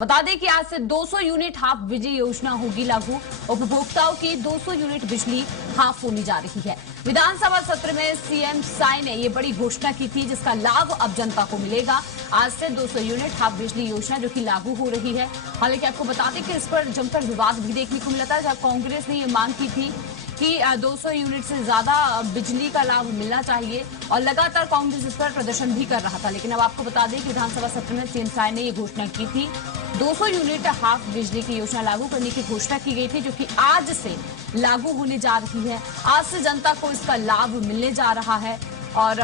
बता दें कि आज से 200 यूनिट हाफ बिजली योजना होगी लागू। उपभोक्ताओं की 200 यूनिट बिजली हाफ होने जा रही है। विधानसभा सत्र में सीएम साय ने ये बड़ी घोषणा की थी, जिसका लाभ अब जनता को मिलेगा। आज से 200 यूनिट हाफ बिजली योजना जो कि लागू हो रही है। हालांकि आपको बता दें कि इस पर जमकर विवाद भी देखने को मिला था, जहां कांग्रेस ने ये मांग की थी कि 200 यूनिट से ज्यादा बिजली का लाभ मिलना चाहिए और लगातार कांग्रेस इस पर प्रदर्शन भी कर रहा था। लेकिन अब आपको बता दें कि विधानसभा सत्र में सीएम साय ने ये घोषणा की थी, 200 यूनिट हाफ बिजली की योजना लागू करने की घोषणा की गई थी, जो कि आज से लागू होने जा रही है। आज से जनता को इसका लाभ मिलने जा रहा है और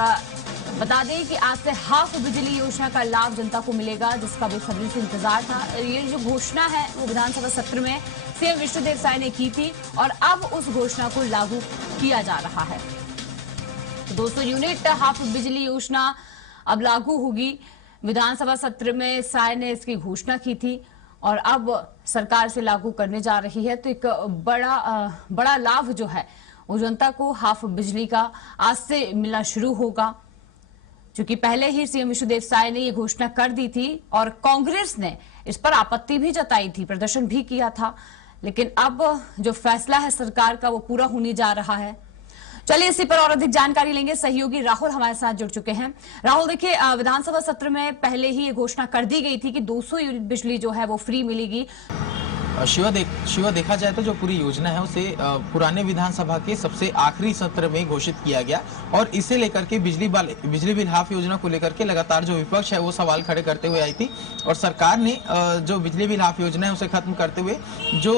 बता दें कि आज से हाफ बिजली योजना का लाभ जनता को मिलेगा, जिसका बेसब्री से इंतजार था। ये जो घोषणा है वो विधानसभा सत्र में सीएम विष्णुदेव साय ने की थी और अब उस घोषणा को लागू किया जा रहा है। तो 200 यूनिट हाफ बिजली योजना अब लागू होगी। विधानसभा सत्र में साय ने इसकी घोषणा की थी और अब सरकार से लागू करने जा रही है। तो एक बड़ा लाभ जो है वो जनता को हाफ बिजली का आज से मिलना शुरू होगा, क्योंकि पहले ही सीएम विष्णुदेव साय ने ये घोषणा कर दी थी और कांग्रेस ने इस पर आपत्ति भी जताई थी, प्रदर्शन भी किया था। लेकिन अब जो फैसला है सरकार का वो पूरा होने जा रहा है। चलिए इसी पर और अधिक जानकारी लेंगे। सहयोगी राहुल हमारे साथ जुड़ चुके हैं। राहुल, देखिए विधानसभा सत्र में पहले ही ये घोषणा कर दी गई थी कि 200 यूनिट बिजली जो है वो फ्री मिलेगी। शिवा देखा जाए तो जो पूरी योजना है उसे पुराने विधानसभा के सबसे आखिरी सत्र में घोषित किया गया और इसे लेकर के बिजली बिल हाफ योजना को लेकर के लगातार जो विपक्ष है वो सवाल खड़े करते हुए आई थी और सरकार ने जो बिजली बिल हाफ योजना है उसे खत्म करते हुए जो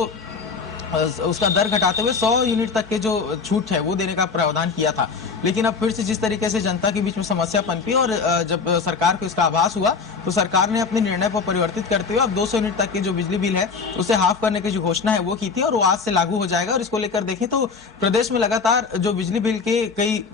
उसका दर घटाते हुए 100 यूनिट तक के जो छूट है वो देने का प्रावधान किया था। लेकिन अब फिर से जिस तरीके से जनता के बीच में समस्या पनपी और जब सरकार को इसका आभास हुआ तो सरकार ने अपने निर्णय पर परिवर्तित करते हुए अब 200 यूनिट तक की जो बिजली बिल है उसे हाफ करने की जो घोषणा है वो की थी और वो आज से लागू हो जाएगा। और इसको लेकर देखें तो प्रदेश में लगातार जो बिजली बिल के कई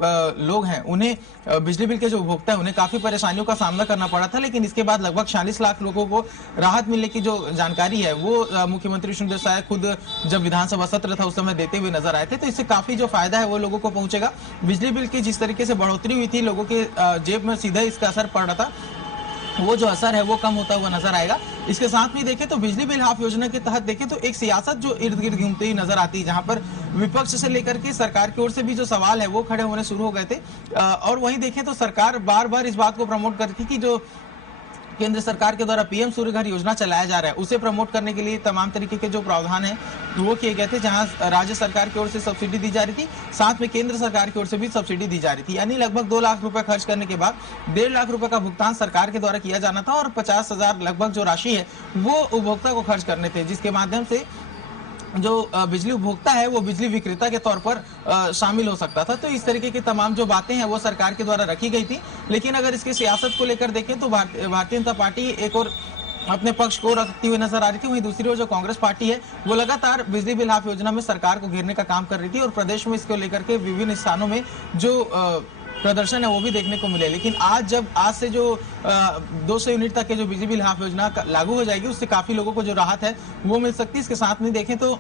लोग हैं उन्हें बिजली बिल के जो उपभोक्ता है उन्हें काफी परेशानियों का सामना करना पड़ा था। लेकिन इसके बाद लगभग 46 लाख लोगों को राहत मिलने की जो जानकारी है वो मुख्यमंत्री विष्णुदेव साय खुद जब विधानसभा सत्र था उस समय देते हुए नजर आए थे। तो इससे काफी जो फायदा है वो लोगों को पहुंचेगा। बिजली बिल की जिस तरीके से बढ़ोतरी हुई थी लोगों के जेब में सीधा इसका असर पड़ रहा था, वो जो असर है वो कम होता हुआ नजर आएगा। इसके साथ में देखें तो बिजली बिल हाफ योजना के तहत देखें तो एक सियासत जो इर्द गिर्द घूमती हुई नजर आती है, जहां पर विपक्ष से लेकर के सरकार की ओर से भी जो सवाल है वो खड़े होने शुरू हो गए थे। और वहीं देखें तो सरकार बार बार इस बात को प्रमोट करती थी कि जो केंद्र सरकार के द्वारा पीएम सूर्य घर योजना चलाया जा रहा है उसे प्रमोट करने के लिए तमाम तरीके के जो प्रावधान है वो किए गए थे, जहां राज्य सरकार की ओर से सब्सिडी दी जा रही थी, साथ में केंद्र सरकार की ओर से भी सब्सिडी दी जा रही थी। यानी लगभग 2 लाख रुपए खर्च करने के बाद 1.5 लाख रुपए का भुगतान सरकार के द्वारा किया जाना था और 50,000 लगभग जो राशि है वो उपभोक्ता को खर्च करने थे, जिसके माध्यम से जो बिजली उपभोक्ता है वो बिजली विक्रेता के तौर पर शामिल हो सकता था। तो इस तरीके की तमाम जो बातें हैं वो सरकार के द्वारा रखी गई थी। लेकिन अगर इसकी सियासत को लेकर देखें तो भारतीय जनता पार्टी एक और अपने पक्ष को रखती हुई नजर आ रही थी। वहीं दूसरी ओर जो कांग्रेस पार्टी है वो लगातार बिजली बिल हाफ योजना में सरकार को घेरने का काम कर रही थी और प्रदेश में इसको लेकर के विभिन्न स्थानों में जो प्रदर्शन है वो भी देखने को मिले। लेकिन आज से जो 200 यूनिट तक के जो बिजली बिल हाफ योजना लागू हो जाएगी उससे काफी लोगों को जो राहत है वो मिल सकती है। इसके साथ में देखें तो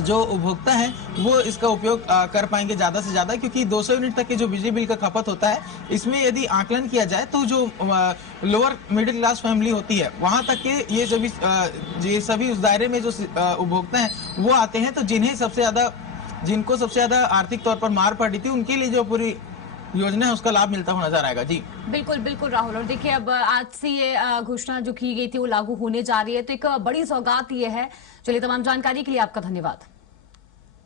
जो उपभोक्ता है वो इसका उपयोग कर पाएंगे ज्यादा से ज्यादा, क्योंकि 200 यूनिट तक के जो बिजली बिल का खपत होता है इसमें यदि आकलन किया जाए तो जो लोअर मिडिल क्लास फैमिली होती है वहां तक के ये सभी उस दायरे में जो उपभोक्ता है वो आते हैं। तो जिनको सबसे ज्यादा आर्थिक तौर पर मार पड़ी थी उनके लिए जो पूरी योजना है उसका लाभ मिलता हुआ नजर आएगा। जी बिल्कुल बिल्कुल राहुल। और देखिए अब आज से ये घोषणा जो की गई थी वो लागू होने जा रही है, तो एक बड़ी सौगात ये है। चलिए, तमाम जानकारी के लिए आपका धन्यवाद।